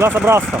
Куда собрался?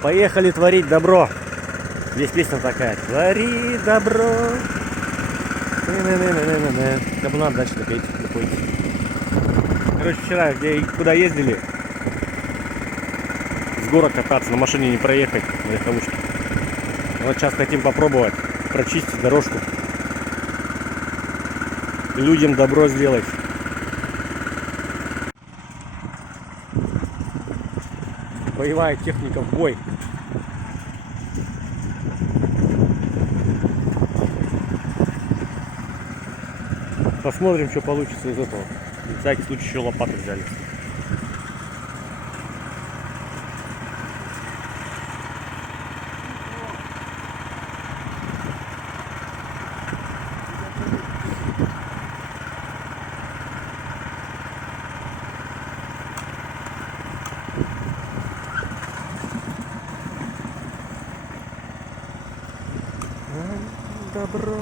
Поехали творить добро. Здесь песня такая. Твори добро. Кому надо дальше допеть, допоить. Короче, вчера куда ездили, с гора кататься, на машине не проехать, на легковушке. Вот сейчас хотим попробовать прочистить дорожку. Людям добро сделать. Боевая техника в бой. Посмотрим, что получится из этого. На всякий случай еще лопату взяли. Добро.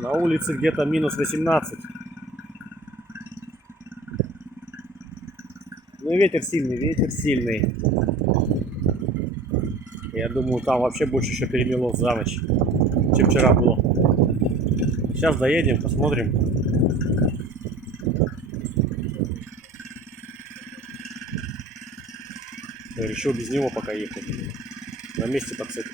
На улице где-то минус 18. Ну и ветер сильный. Я думаю, там вообще больше еще перемело за ночь, чем вчера было. Сейчас доедем, посмотрим. Я решил без него пока ехать. На месте подцепить.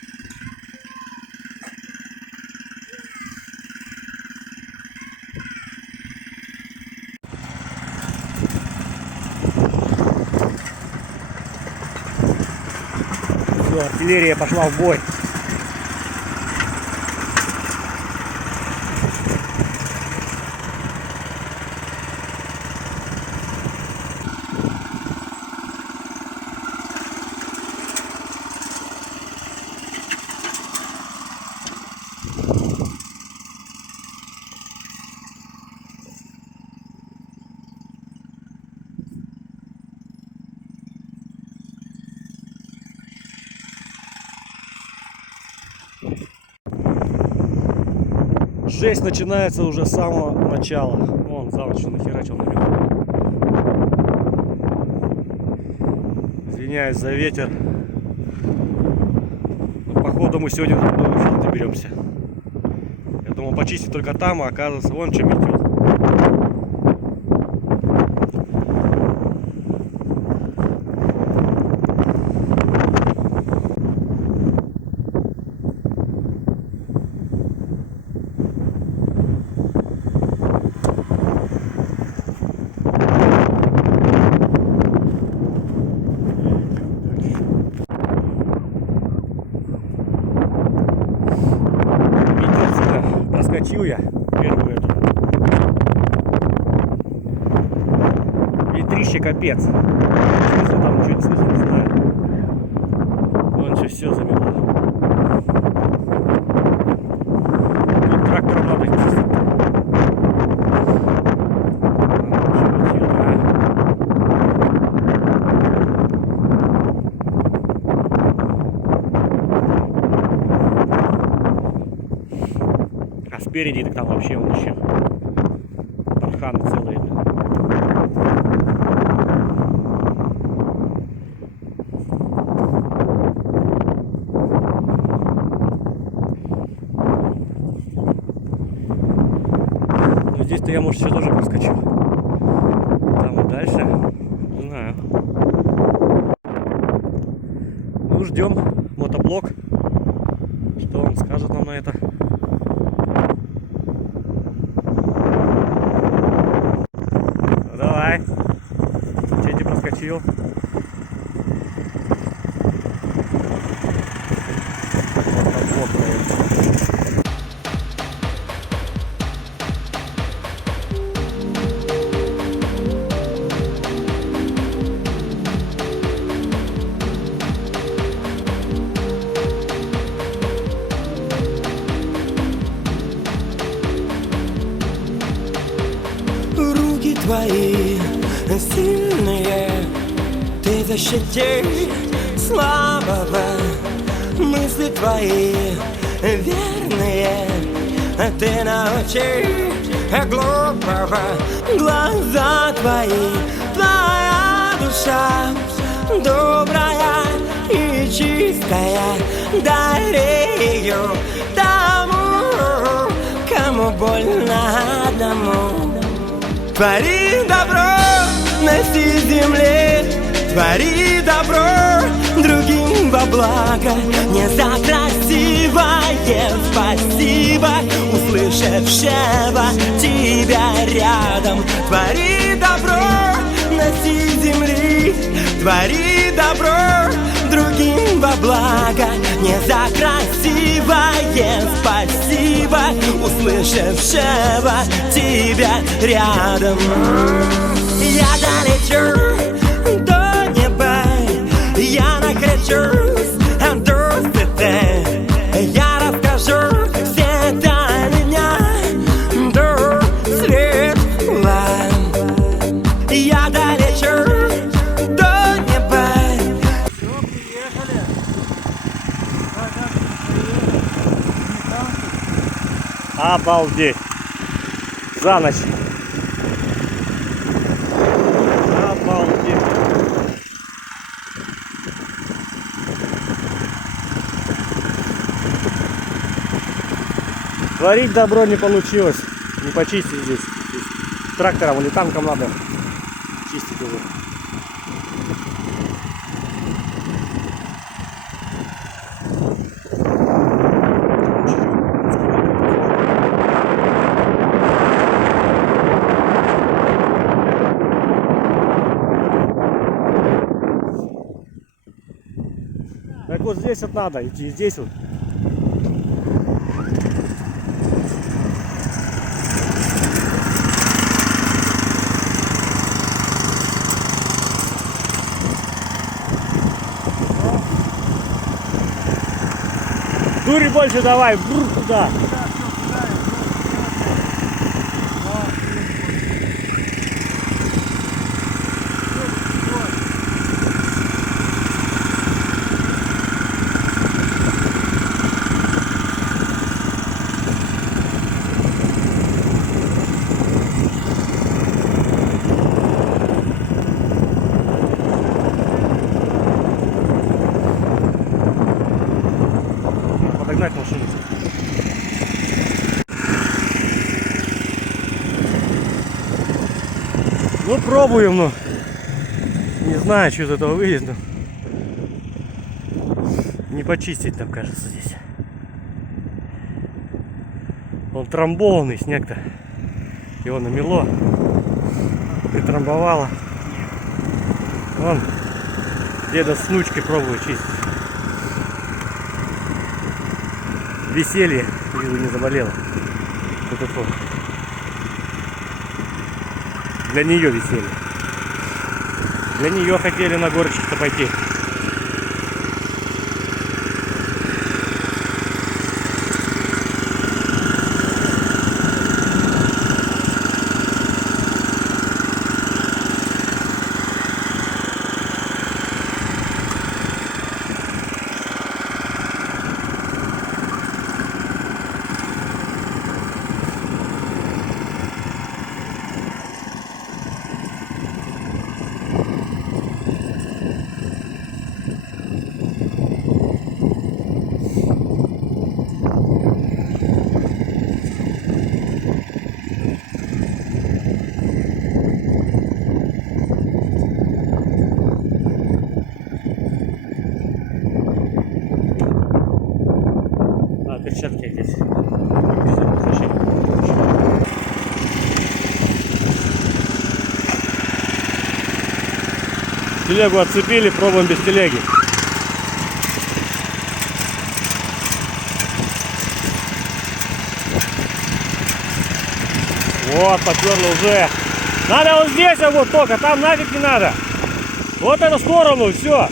Артиллерия пошла в бой. Жесть начинается уже с самого начала. Вон за ночь нахерачил наверху. Извиняюсь за ветер. Но походу мы сегодня не доберемся. Я думал почистить только там, а оказывается вон что метет. Проскочил я первую эту. Ветрище капец. Смысл там ничего не знаю. Вон что все замело. Тут трактором надо идти. А спереди так там вообще он еще барханы целые. Но здесь-то я, может, еще тоже проскочу. Там и дальше, не знаю. ждем мотоблок. Что он скажет нам на это? Ну, давай. Чей ты проскочил? Мотоблок, наверное. Твои сильные, ты защити слабого. Мысли твои верные, ты научи глупого. Глаза твои, твоя душа добрая и чистая. Дари ее тому, кому больно одному. Твори добро на всей земле, твори добро другим во благо. Не за красивое спасибо, услышавшего тебя рядом. Твори добро на всей земле, твори добро другим во благо. Не за красивое спасибо, услышавшего тебя рядом. Я долечу до неба, я накричусь до света. Я расскажу все тайны до светла. Я долечу до неба. Все, приехали. Обалдеть! За ночь! Обалдеть! Творить добро не получилось. Не почистить здесь. Трактором или танком надо чистить уже. Так вот здесь вот надо идти, здесь вот. Дури больше давай, брур туда. Подогнать машину. Ну пробуем, но не знаю, что из этого выйдет, но не почистить там, кажется, здесь. Он трамбованный снег-то, его намело, притрамбовало. Вон деда с внучкой пробует чистить. Веселье, вижу, не заболела. Вот это вот. Для нее веселье. Для нее хотели на горочек-то пойти. перчатки здесь. Телегу отцепили, пробуем без телеги. Вот, поперло уже. Надо вот здесь, а вот только, там нафиг не надо. Вот эту сторону, все.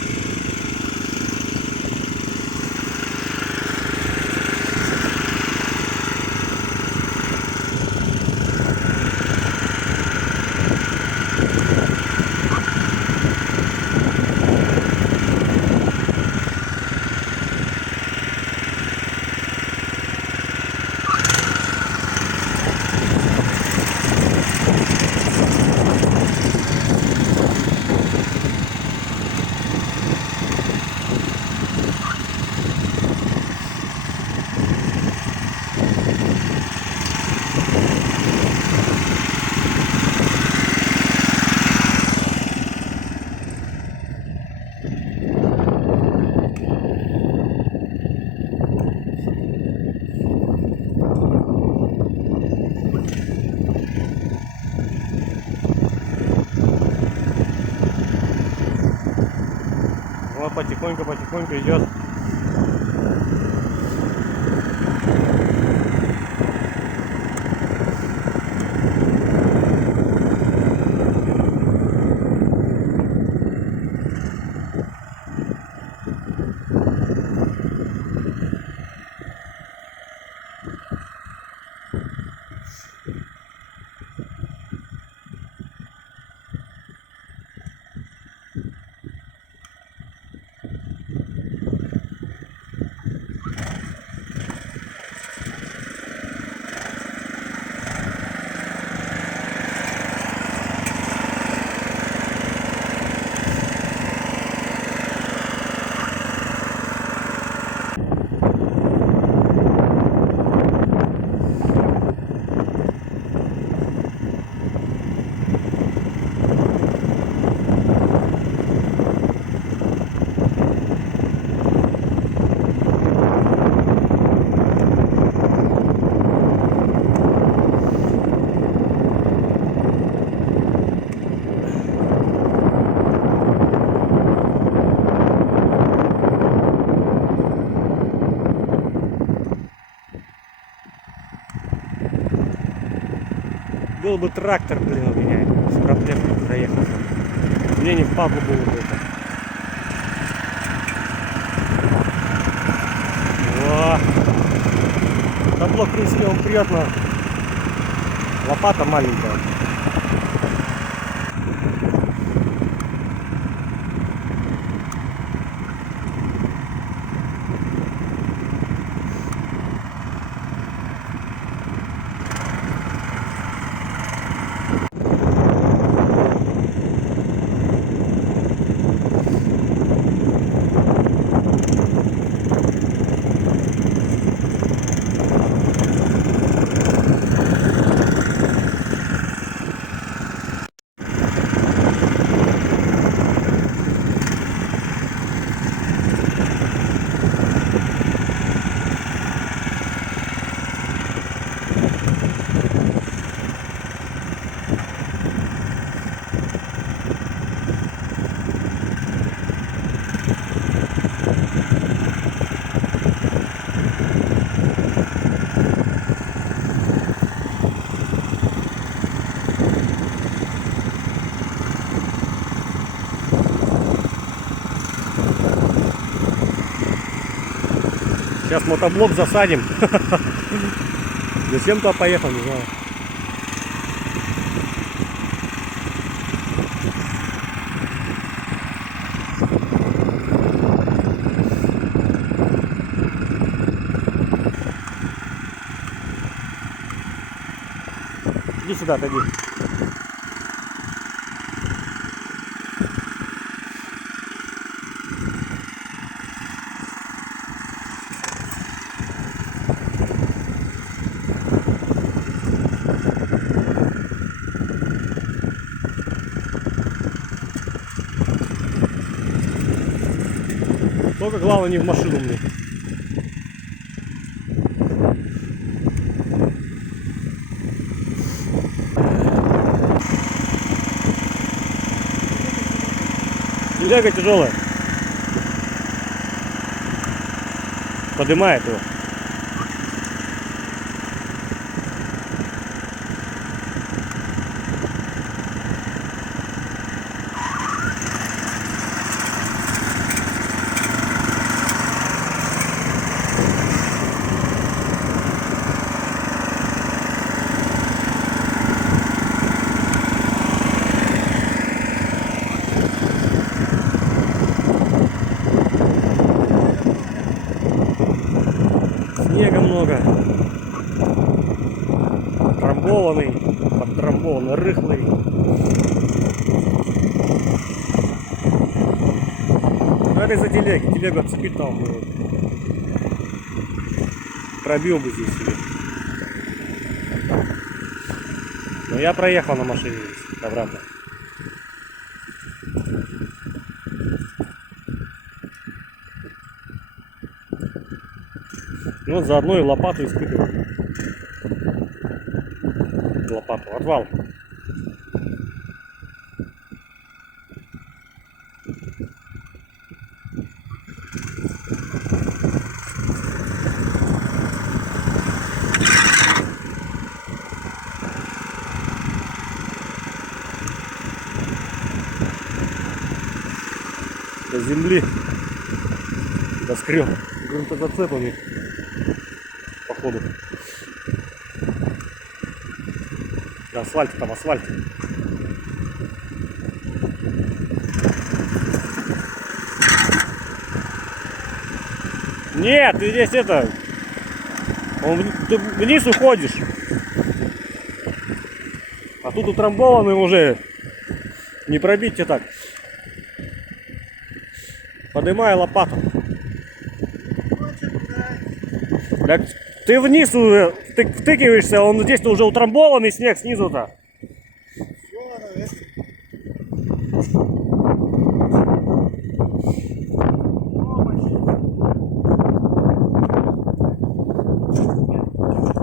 Вот потихоньку идет. Был бы трактор, блин, у меня с проблемой проехал. Мне не в папу было бы это. Во. Табло, в принципе, он прет, но лопата маленькая. Сейчас мотоблок засадим. Зачем туда поехал, не знаю. Иди сюда, отойди. Только главное не в машину мне. Телега тяжелая. Поднимает его. Снега много. Трамбованный, подтрамбованный, рыхлый. Надо из-за телеги. Телегу отцепить там было. Пробил бы здесь себе. Но я проехал на машине здесь, обратно. Ну вот заодно и лопату испытываю. Лопату. Отвал. До земли. Доскреб. Грунтозацепами. Походу. Асфальт там, асфальт. Нет, ты здесь это... Ты вниз уходишь. А тут утрамбованный уже. Не пробить тебе так. Поднимай лопату. Так ты вниз уже втыкиваешься, он здесь уже утрамбованный снег снизу-то.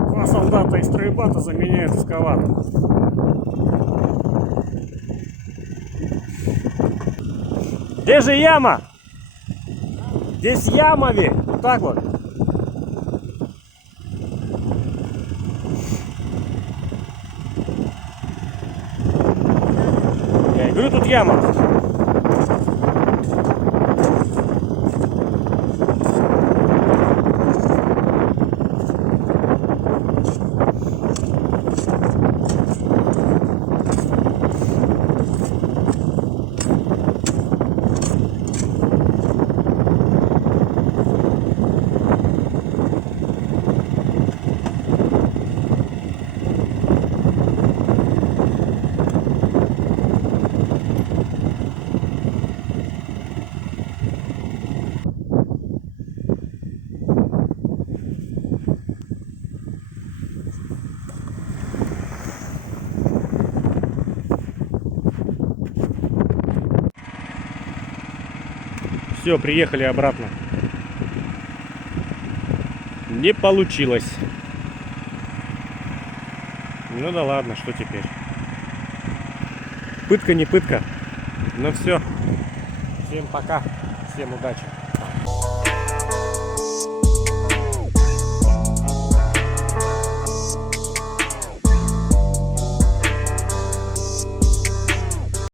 Два солдата из стройбата заменяют эскаватор. Где же яма? Здесь яма ведь. Вот так вот. Я говорю, тут яма. Все, приехали обратно. Не получилось. Ну да ладно, что теперь? Пытка не пытка. Ну все. Всем пока. Всем удачи.